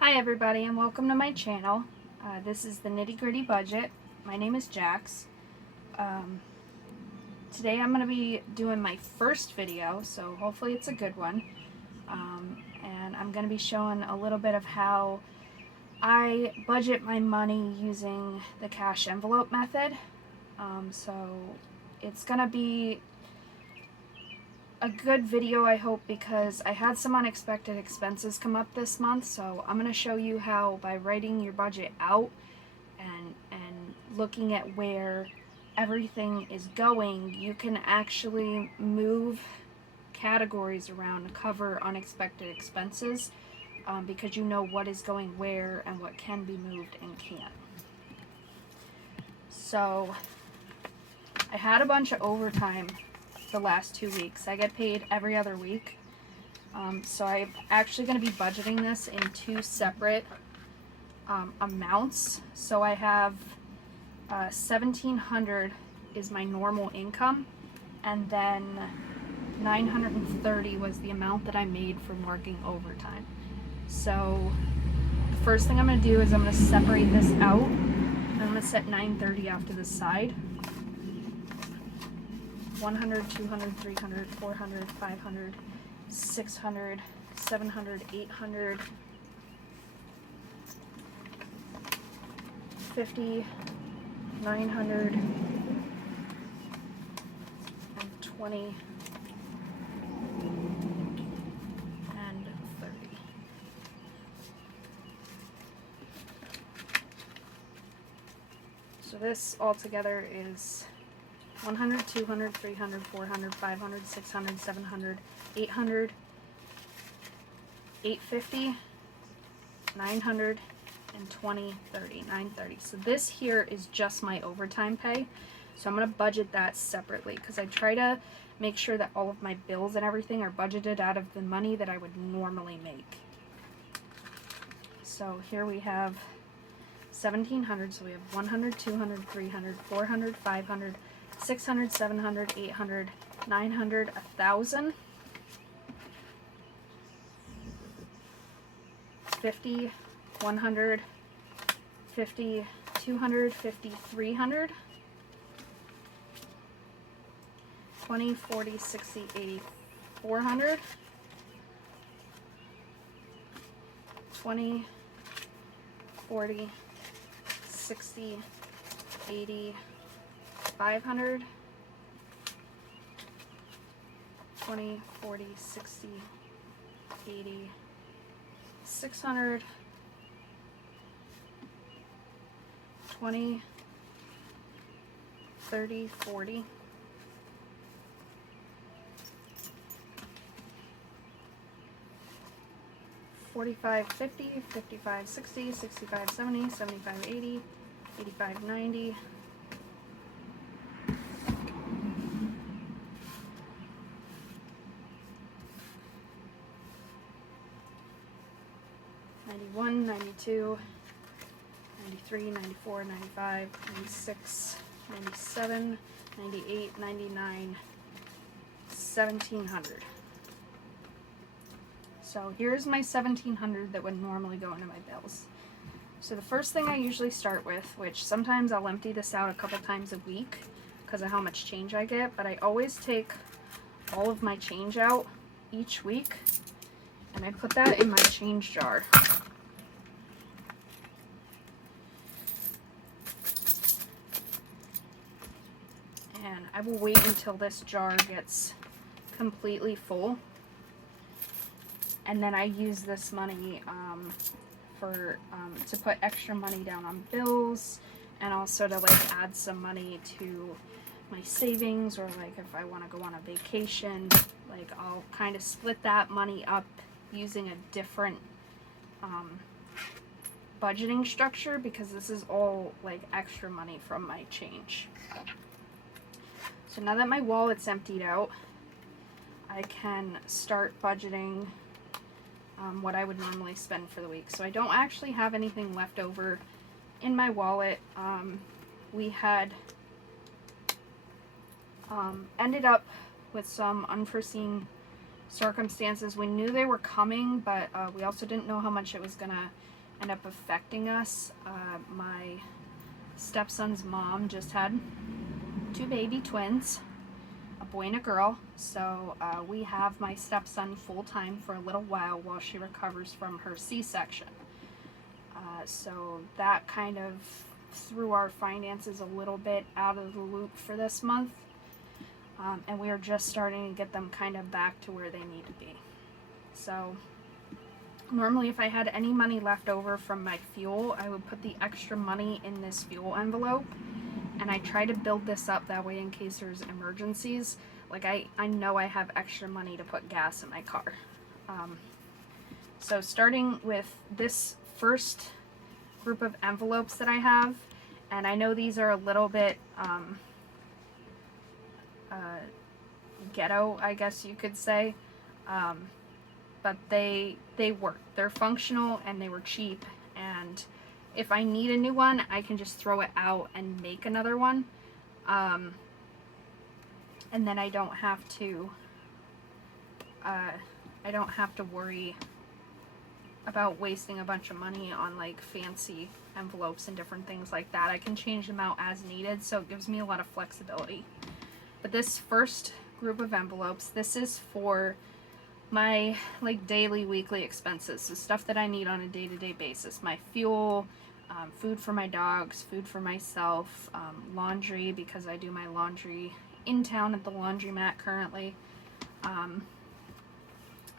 Hi everybody and welcome to my channel. This is the Nitty Gritty Budget. My name is Jax. Today I'm going to be doing my first video, so hopefully it's a good one. And I'm going to be showing a little bit of how I budget my money using the cash envelope method. So it's going to be a good video, I hope, because I had some unexpected expenses come up this month. So I'm going to show you how, by writing your budget out and looking at where everything is going, you can actually move categories around to cover unexpected expenses, because you know what is going where and what can be moved and can't. So I had a bunch of overtime the last 2 weeks. I get paid every other week. So I'm actually going to be budgeting this in two separate amounts. So I have $1,700 is my normal income, and then $930 was the amount that I made from working overtime. So the first thing I'm going to do is I'm going to separate this out. I'm going to set $930 off to the side. 100, 200, 300, 400, 500, 600, 700, 800, 50, 900, and 20, and 30. So this altogether is 100, 200, 300, 400, 500, 600, 700, 800, 850, 900, and 20, 30, 930. So this here is just my overtime pay. So I'm going to budget that separately, because I try to make sure that all of my bills and everything are budgeted out of the money that I would normally make. So here we have 1,700. So we have 100, 200, 300, 400, 500, 600, 700, 800, 900, 1,000, 50, 100, 50, 200, 50, 300, 20, 40, 60, 80, 400, 20, 40, 60, 80, 500, 20, 40, 60, 80, 600, 20, 30, 40, 45, 50, 55, 60, 65, 70, 75, 80, 85, 90, 91, 92, 93, 94, 95, 96, 97, 98, 99, 1,700. So here's my 1,700 that would normally go into my bills. So the first thing I usually start with, which sometimes I'll empty this out a couple times a week because of how much change I get, but I always take all of my change out each week and I put that in my change jar. And I will wait until this jar gets completely full, and then I use this money to put extra money down on bills, and also to like add some money to my savings, or like if I want to go on a vacation, like I'll kind of split that money up using a different budgeting structure, because this is all like extra money from my change. So now that my wallet's emptied out, I can start budgeting what I would normally spend for the week. So I don't actually have anything left over in my wallet. We had ended up with some unforeseen circumstances. We knew they were coming, but we also didn't know how much it was gonna end up affecting us. My stepson's mom just had 2 baby twins, a boy and a girl, so we have my stepson full-time for a little while she recovers from her C-section. So that kind of threw our finances a little bit out of the loop for this month, and we are just starting to get them kind of back to where they need to be. So normally if I had any money left over from my fuel, I would put the extra money in this fuel envelope, and I try to build this up that way in case there's emergencies. Like I know I have extra money to put gas in my car. So starting with this first group of envelopes that I have, and I know these are a little bit ghetto, I guess you could say, but they work. They're functional and they were cheap, and if I need a new one, I can just throw it out and make another one, and then I don't have to worry about wasting a bunch of money on like fancy envelopes and different things like that. I can change them out as needed, so it gives me a lot of flexibility. But this first group of envelopes, this is for my like daily, weekly expenses, so stuff that I need on a day-to-day basis. My fuel, food for my dogs, food for myself, laundry, because I do my laundry in town at the laundromat currently.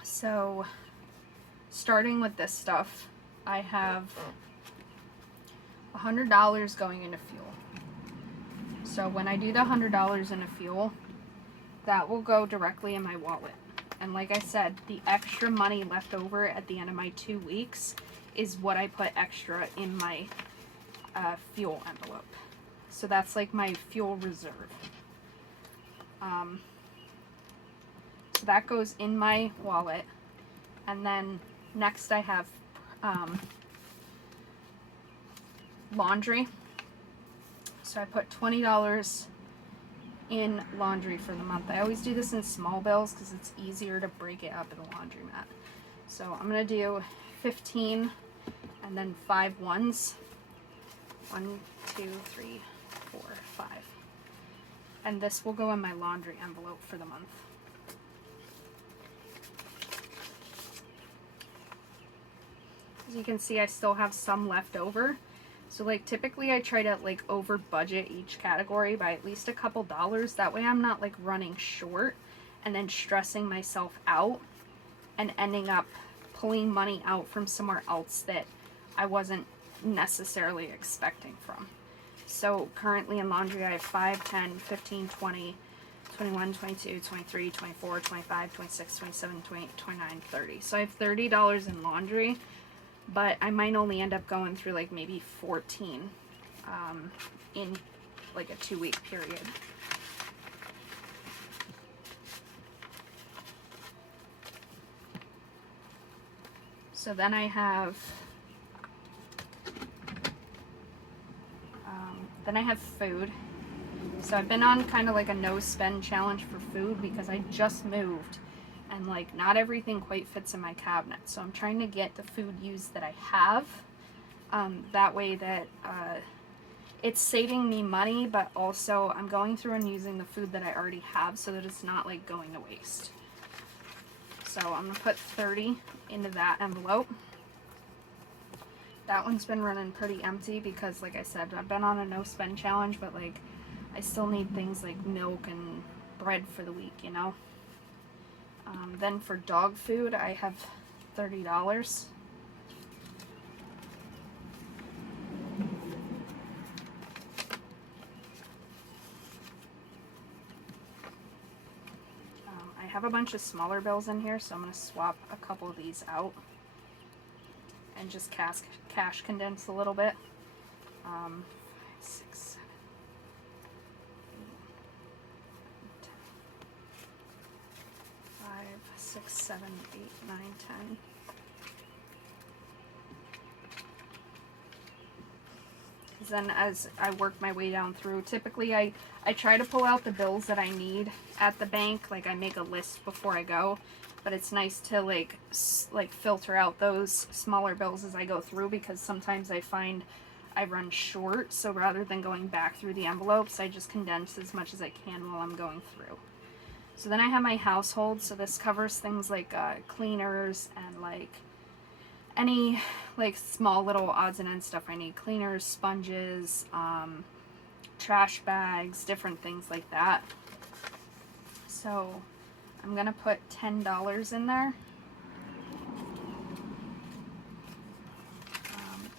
So starting with this stuff, I have $100 going into fuel. So when I do the $100 into fuel, that will go directly in my wallet. And like I said, the extra money left over at the end of my 2 weeks is what I put extra in my fuel envelope. So that's like my fuel reserve. So that goes in my wallet. And then next I have laundry. So I put $20 in laundry for the month. I always do this in small bills because it's easier to break it up at a laundromat. So I'm going to do 15 and then 5 ones. 1, 2, 3, 4, 5. And this will go in my laundry envelope for the month. As you can see, I still have some left over. So like typically I try to like over budget each category by at least a couple dollars. That way I'm not like running short and then stressing myself out and ending up pulling money out from somewhere else that I wasn't necessarily expecting from. So currently in laundry I have 5, 10, 15, 20, 21, 22, 23, 24, 25, 26, 27, 28, 29, 30. So I have $30 in laundry, but I might only end up going through like maybe 14 in like a 2-week period. So then I have food. So I've been on kind of like a no spend challenge for food because I just moved and like not everything quite fits in my cabinet. So I'm trying to get the food used that I have. That way that it's saving me money, but also I'm going through and using the food that I already have so that it's not like going to waste. So I'm going to put 30 into that envelope. That one's been running pretty empty because, like I said, I've been on a no spend challenge, but like I still need things like milk and bread for the week, you know. Then for dog food, I have $30. I have a bunch of smaller bills in here, so I'm going to swap a couple of these out and just cash condense a little bit. 5, 6, 7, 8, 5, 6, 7, 8, 9, 10. Then as I work my way down through, typically I try to pull out the bills that I need at the bank. Like I make a list before I go. but it's nice to like filter out those smaller bills as I go through, because sometimes I find I run short. So rather than going back through the envelopes, I just condense as much as I can while I'm going through. So then I have my household. So this covers things like cleaners and like any like small little odds and ends stuff I need. Cleaners, sponges, trash bags, different things like that. So I'm gonna put $10 in there.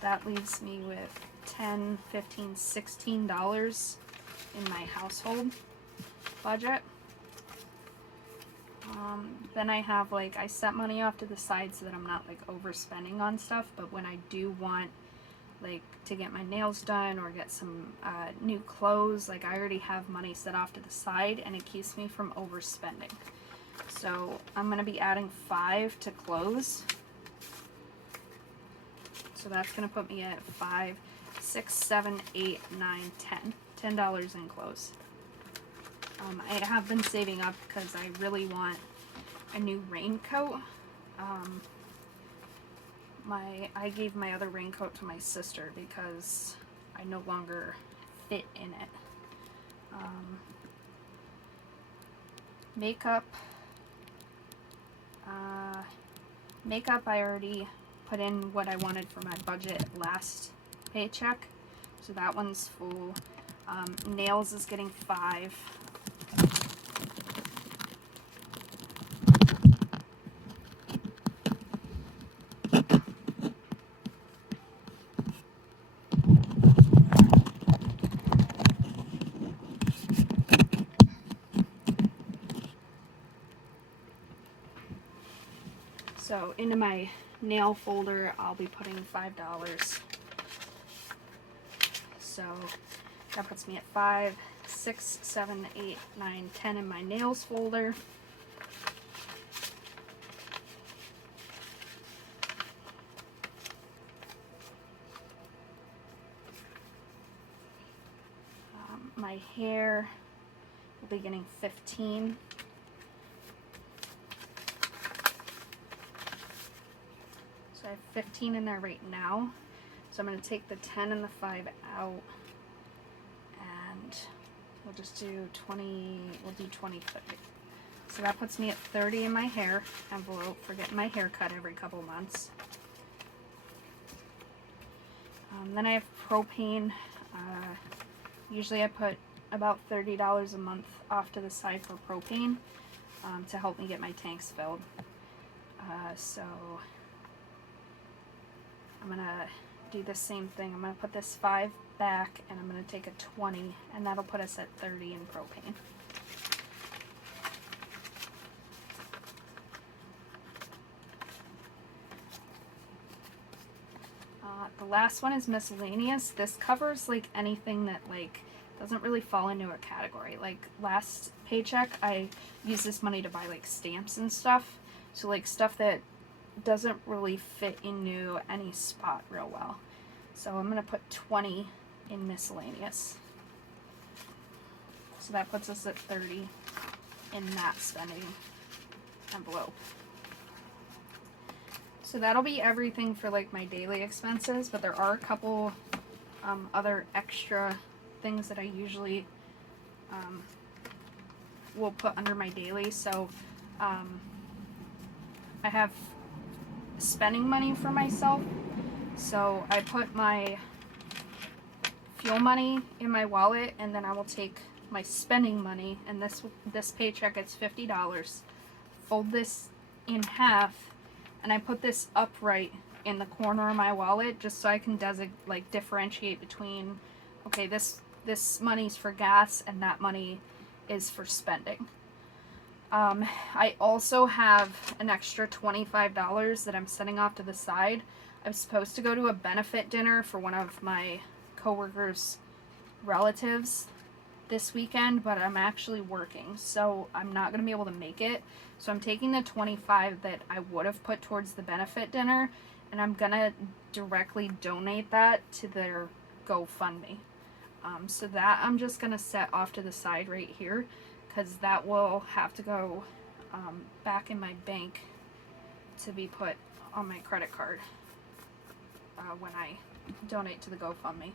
That leaves me with $10, $15, $16 in my household budget. Then I have like, I set money off to the side so that I'm not like overspending on stuff, but when I do want like to get my nails done or get some new clothes, like I already have money set off to the side and it keeps me from overspending. So I'm going to be adding 5 to clothes. So that's going to put me at 5, 6, 7, 8, 9, 10. $10 in clothes. I have been saving up because I really want a new raincoat. I gave my other raincoat to my sister because I no longer fit in it. Makeup. Makeup, I already put in what I wanted for my budget last paycheck, so that one's full. Nails is getting 5. So into my nail folder, I'll be putting $5. So that puts me at 5, 6, 7, 8, 9, 10 in my nails folder. My hair will be getting 15. So I have 15 in there right now. So I'm going to take the 10 and the 5 out, and we'll just do 20, we'll do 20, 30. So that puts me at 30 in my hair envelope for getting my hair cut every couple months. Then I have propane. Usually I put about $30 a month off to the side for propane to help me get my tanks filled. So I'm going to do the same thing. I'm going to put this 5 back and I'm going to take a 20, and that'll put us at 30 in propane. The last one is miscellaneous. This covers like anything that like doesn't really fall into a category. Like last paycheck, I used this money to buy like stamps and stuff. So like stuff that doesn't really fit into any spot real well. So I'm going to put 20 in miscellaneous. So that puts us at 30 in that spending envelope. So that'll be everything for like my daily expenses, but there are a couple other extra things that I usually will put under my daily. So I have spending money for myself. So I put my fuel money in my wallet, and then I will take my spending money, and this paycheck, it's $50. Fold this in half, and I put this upright in the corner of my wallet just so I can differentiate between, okay, this money's for gas and that money is for spending. I also have an extra $25 that I'm setting off to the side. I'm supposed to go to a benefit dinner for one of my coworkers' relatives this weekend, but I'm actually working, so I'm not going to be able to make it. So I'm taking the 25 that I would have put towards the benefit dinner, and I'm going to directly donate that to their GoFundMe. So that I'm just going to set off to the side right here, because that will have to go back in my bank to be put on my credit card when I donate to the GoFundMe.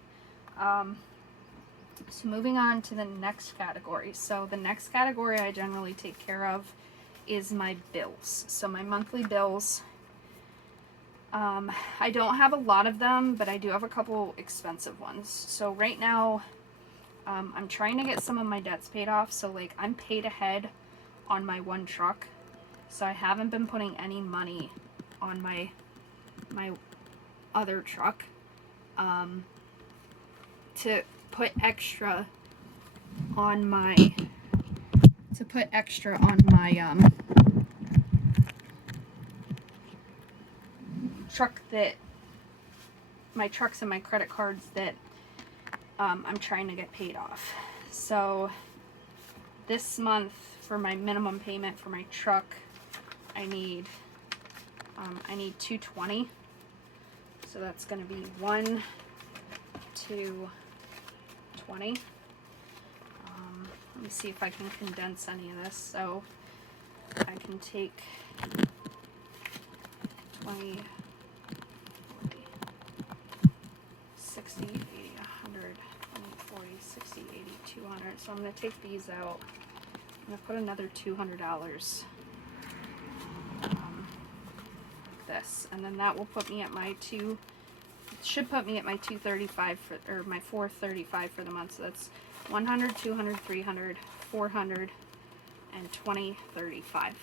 So moving on to the next category. So the next category I generally take care of is my bills. So my monthly bills. I don't have a lot of them, but I do have a couple expensive ones. So right now, I'm trying to get some of my debts paid off. So like I'm paid ahead on my one truck. So I haven't been putting any money on my other truck to put extra on my truck, that my trucks and my credit cards that I'm trying to get paid off. So this month for my minimum payment for my truck, I need $220. So that's going to be 1, 2, 20. Let me see if I can condense any of this. So I can take 20, 40, 60, 80, 100, 40, 60, 80, 200. So I'm going to take these out. I'm going to put another $200 this, and then that will put me at my should put me at my 235 or my 435 for the month. So that's 100, 200, 300, 400, and 2035.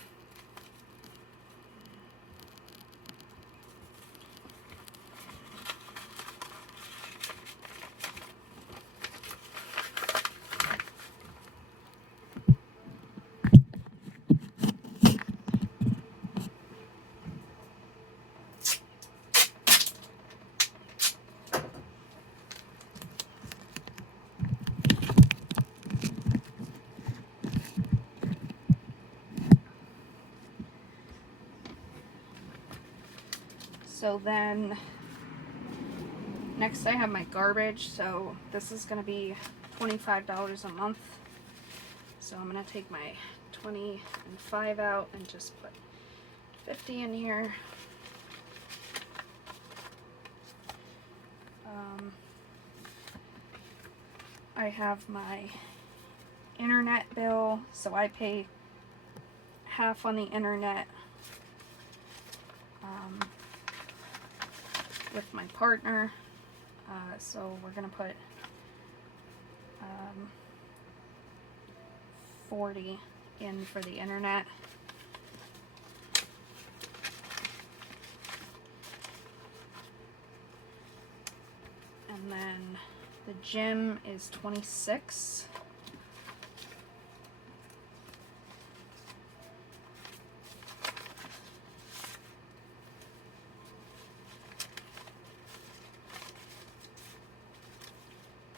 So then next I have my garbage. So this is going to be $25 a month. So I'm going to take my 25 out and just put 50 in here. I have my internet bill, so I pay half on the internet with my partner. So we're gonna put 40 in for the internet. And then the gym is 26.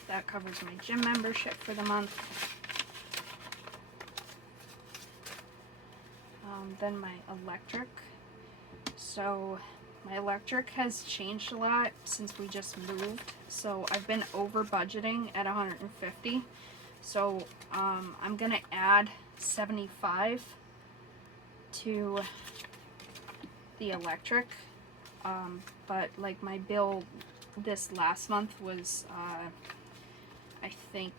That covers my gym membership for the month. Then my electric. So my electric has changed a lot since we just moved. So I've been over budgeting at 150. So I'm gonna add 75 to the electric. But like my bill this last month was I think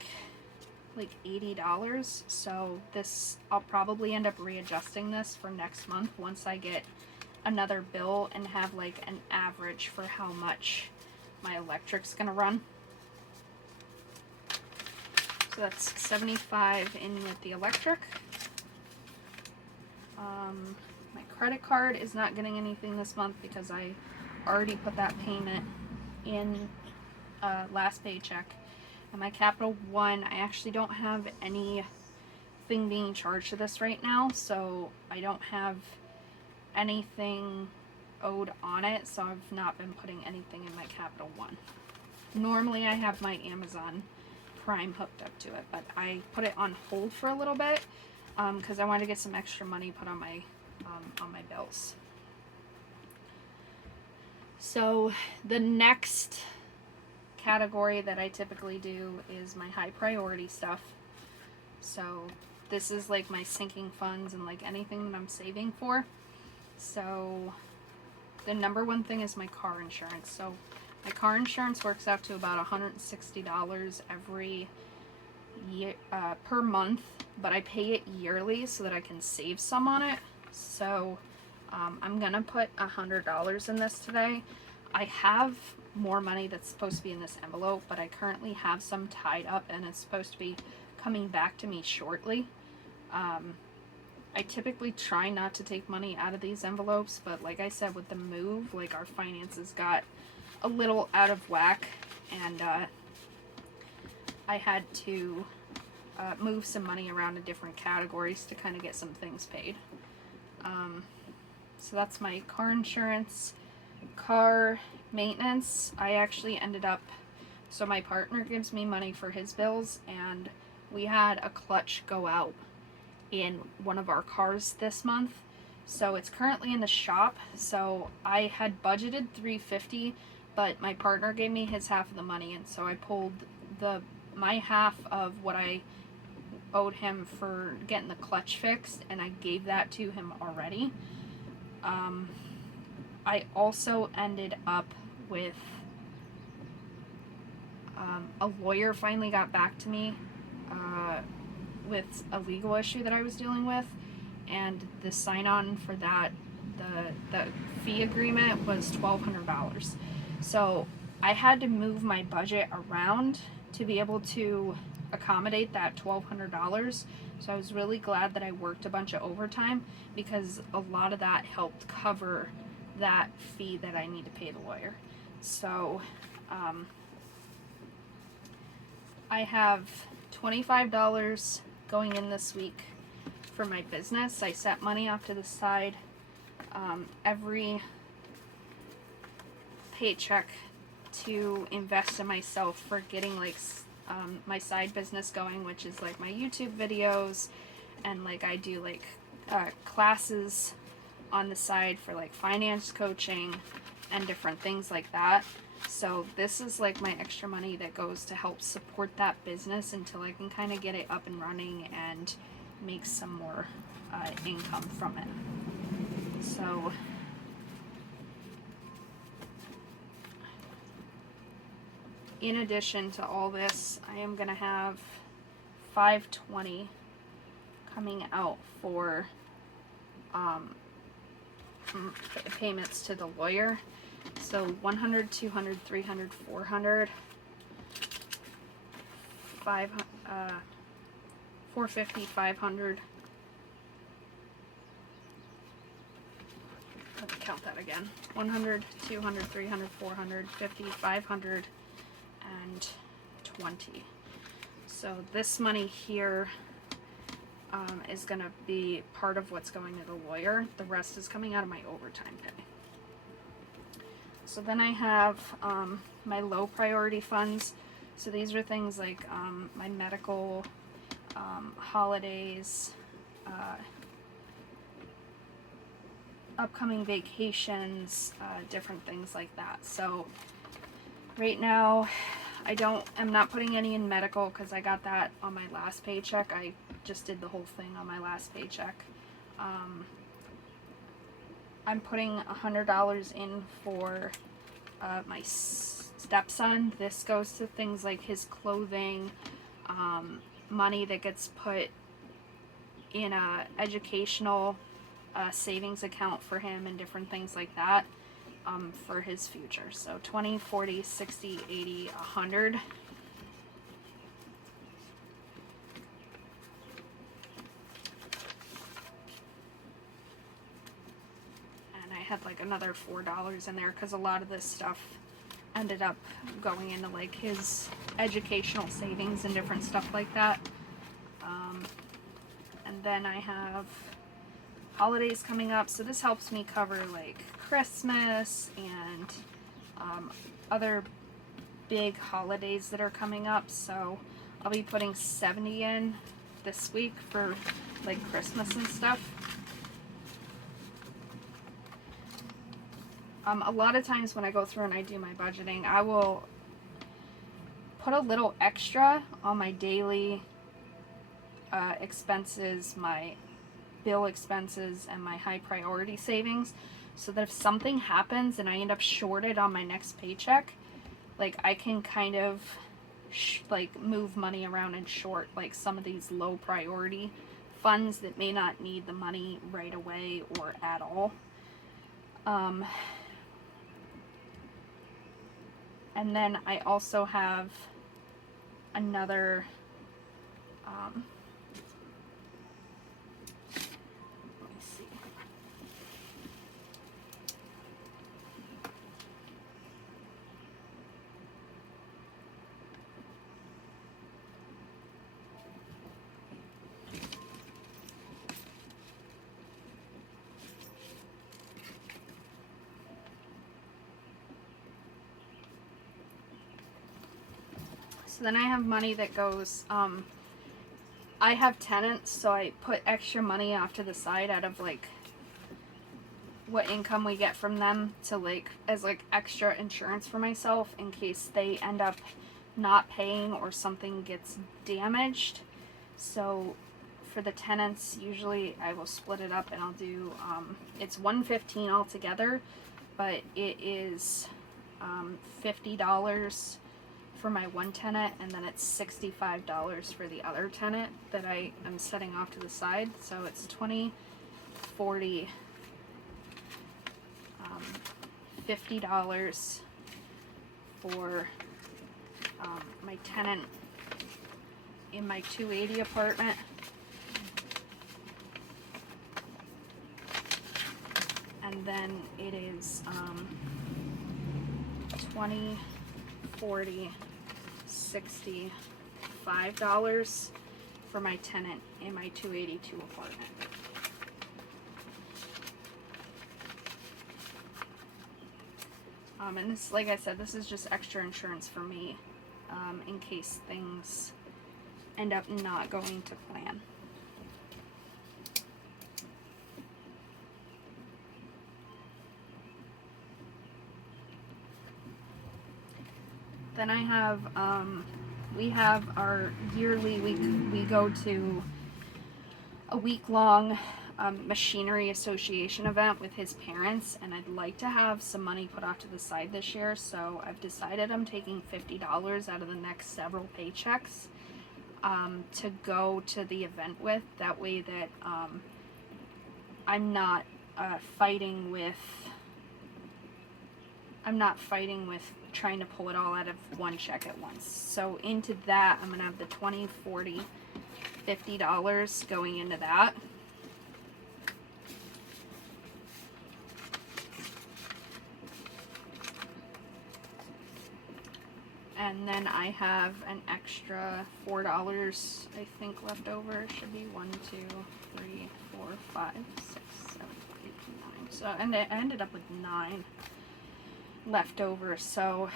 like $80. So this, I'll probably end up readjusting this for next month once I get another bill and have like an average for how much my electric's gonna run. So that's 75 in with the electric. My credit card is not getting anything this month because I already put that payment in last paycheck. And my Capital One, I actually don't have anything being charged to this right now, so I don't have anything owed on it, so I've not been putting anything in my Capital One. Normally I have my Amazon Prime hooked up to it, but I put it on hold for a little bit because I wanted to get some extra money put on my bills. So the next category that I typically do is my high priority stuff. So this is like my sinking funds and like anything that I'm saving for. So the number one thing is my car insurance. So my car insurance works out to about $160 every year per month, but I pay it yearly so that I can save some on it. So I'm gonna put $100 in this today. I have more money that's supposed to be in this envelope, but I currently have some tied up and it's supposed to be coming back to me shortly. I typically try not to take money out of these envelopes, but like I said, with the move, like our finances got a little out of whack, and I had to move some money around in different categories to kind of get some things paid. So that's my car insurance. Car maintenance, I actually ended up, so my partner gives me money for his bills, and we had a clutch go out in one of our cars this month, so it's currently in the shop. So I had budgeted $350, but my partner gave me his half of the money, and so I pulled my half of what I owed him for getting the clutch fixed, and I gave that to him already. I also ended up with a lawyer finally got back to me with a legal issue that I was dealing with, and the sign-on for that, the fee agreement was $1,200. So I had to move my budget around to be able to accommodate that $1,200. So I was really glad that I worked a bunch of overtime, because a lot of that helped cover that fee that I need to pay the lawyer. So I have $25 going in this week for my business. I set money off to the side every paycheck to invest in myself for getting like my side business going, which is like my YouTube videos, and like I do like classes on the side for like finance coaching and different things like that. So this is like my extra money that goes to help support that business until I can kind of get it up and running and make some more income from it. So in addition to all this, I am going to have $520 coming out for payments to the lawyer. So 100, 200, 300, 400, 450, 500. Let me count that again. 100, 200, 300, 400, 50, 500, and 20. So this money here is going to be part of what's going to the lawyer. The rest is coming out of my overtime pay. So then I have my low priority funds. So these are things like my medical, holidays, upcoming vacations, different things like that. So right now I'm not putting any in medical because I got that on my last paycheck. I just did the whole thing on my last paycheck. I'm putting $100 in for my stepson. This goes to things like his clothing, money that gets put in a educational savings account for him, and different things like that for his future. So 20, 40, 60, 80, 100. Had like another $4 in there because a lot of this stuff ended up going into like his educational savings and different stuff like that. And then I have holidays coming up, so this helps me cover like Christmas and other big holidays that are coming up. So I'll be putting 70 in this week for like Christmas and stuff. A lot of times when I go through and I do my budgeting, I will put a little extra on my daily expenses, my bill expenses, and my high priority savings, so that if something happens and I end up shorted on my next paycheck, like I can kind of like move money around and short like some of these low priority funds that may not need the money right away or at all. And then I also have another let me see. So then I have money that goes, I have tenants, so I put extra money off to the side out of like what income we get from them to like as like extra insurance for myself in case they end up not paying or something gets damaged. So for the tenants, usually I will split it up and I'll do it's $115 altogether, but it is $50 for my one tenant, and then it's $65 for the other tenant that I am setting off to the side. So it's 20, 40, $50 for my tenant in my 280 apartment, and then it is 20, 40, $65 for my tenant in my 282 apartment. And this, like I said, this is just extra insurance for me in case things end up not going to plan. Then I have, we have our yearly, we go to a week-long machinery association event with his parents, and I'd like to have some money put off to the side this year, so I've decided I'm taking $50 out of the next several paychecks to go to the event with. That way that I'm not fighting with trying to pull it all out of one check at once. So into that, I'm going to have the $20, $40, $50 going into that. And then I have an extra $4, I think, left over. It should be 1, 2, 3, 4, 5, 6, 7, 8, 9. So and I ended up with 9 left over. So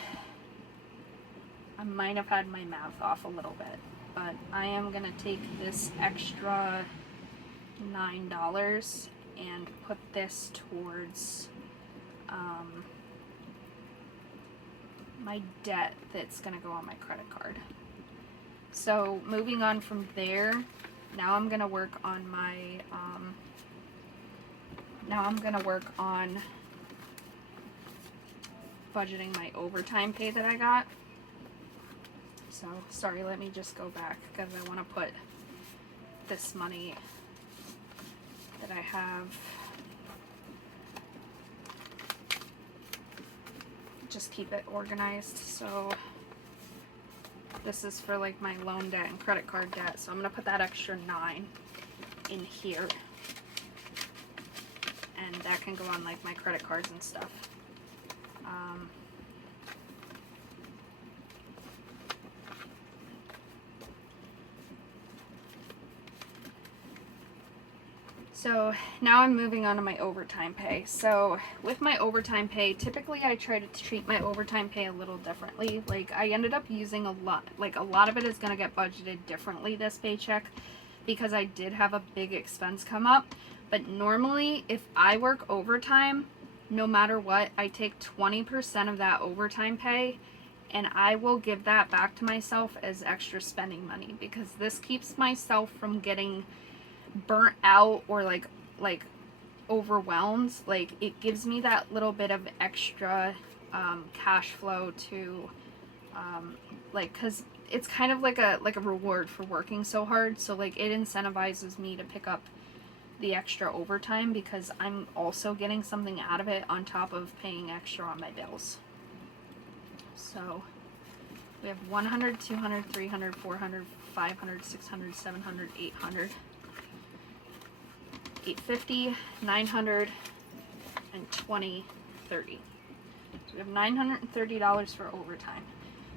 I might have had my math off a little bit, but I am gonna take this extra $9 and put this towards my debt that's going to go on my credit card. So moving on from there, now I'm going to work on my budgeting my overtime pay that I got. So sorry, let me just go back because I want to put this money that I have, just keep it organized. So this is for like my loan debt and credit card debt, so I'm gonna put that extra 9 in here, and that can go on like my credit cards and stuff. So now I'm moving on to my overtime pay. So with my overtime pay, typically I try to treat my overtime pay a little differently. Like I ended up using a lot of it is going to get budgeted differently this paycheck because I did have a big expense come up. But normally if I work overtime, no matter what, I take 20% of that overtime pay and I will give that back to myself as extra spending money, because this keeps myself from getting burnt out or like overwhelmed. Like, it gives me that little bit of extra cash flow to like, because it's kind of like a reward for working so hard. So like, it incentivizes me to pick up the extra overtime, because I'm also getting something out of it on top of paying extra on my bills. So we have 100, 200, 300, 400, 500, 600, 700, 800, 850, 900, and 20, 30. So we have $930 for overtime.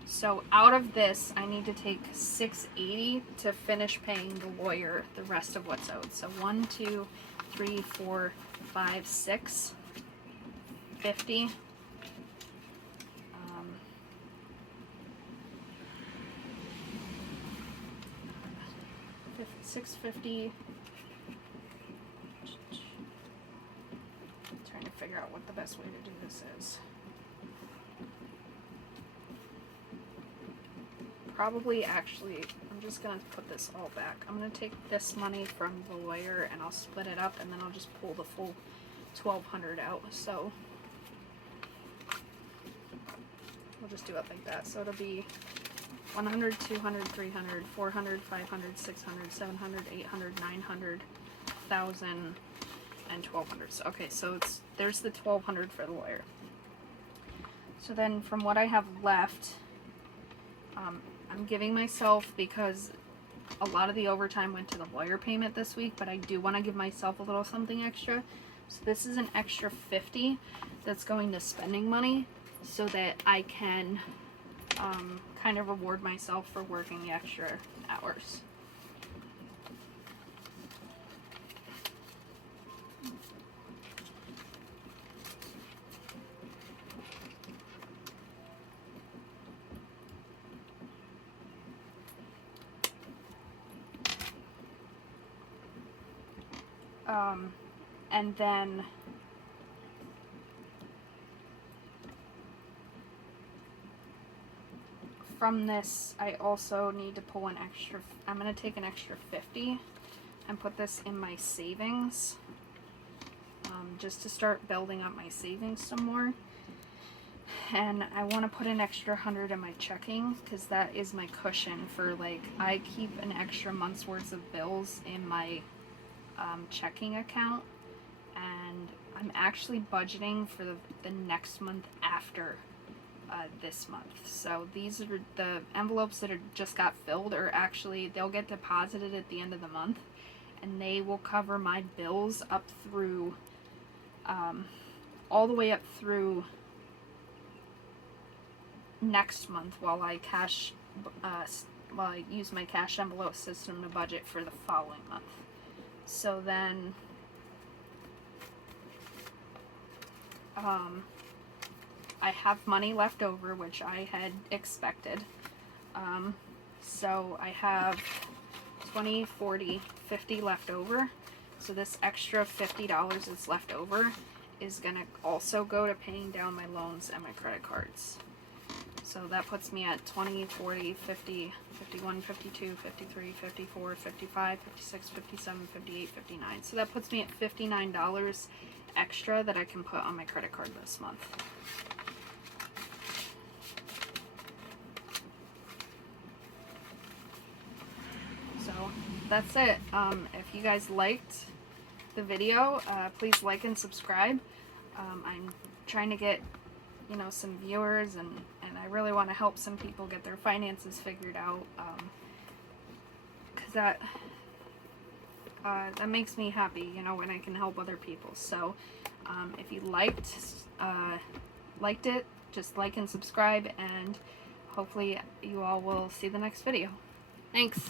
So out of this, I need to take $680 to finish paying the lawyer the rest of what's owed. So 1, 2, 3, 4, 5, 6, 50. 650. Trying to figure out what the best way to do this is. Probably, actually, I'm just going to put this all back. I'm going to take this money from the lawyer and I'll split it up, and then I'll just pull the full $1,200 out. So we'll just do it like that. So it'll be 100, 200, 300, 400, 500, 600, 700, 800, 900, 1,000, and 1,200. So, okay, so there's the 1,200 for the lawyer. So then from what I have left, I'm giving myself, because a lot of the overtime went to the lawyer payment this week, but I do want to give myself a little something extra. So this is an extra 50 that's going to spending money, so that I can kind of reward myself for working the extra hours. And then from this, I also need to pull an extra, I'm going to take an extra 50 and put this in my savings, just to start building up my savings some more. And I want to put an extra 100 in my checking, because that is my cushion for, like, I keep an extra month's worth of bills in my checking account, and I'm actually budgeting for the next month after this month. So these are the envelopes that just got filled, or actually they'll get deposited at the end of the month, and they will cover my bills up through all the way up through next month, while I use my cash envelope system to budget for the following month. So then I have money left over, which I had expected. So I have 20, 40, 50 left over. So this extra $50 that's left over is going to also go to paying down my loans and my credit cards. So that puts me at 20, 40, 50, 51, 52, 53, 54, 55, 56, 57, 58, 59. So that puts me at $59 extra that I can put on my credit card this month. So that's it. If you guys liked the video, please like and subscribe. I'm trying to get, you know, some viewers, and I really want to help some people get their finances figured out, because that makes me happy, you know, when I can help other people. So if you liked it, just like and subscribe, and hopefully you all will see the next video. Thanks.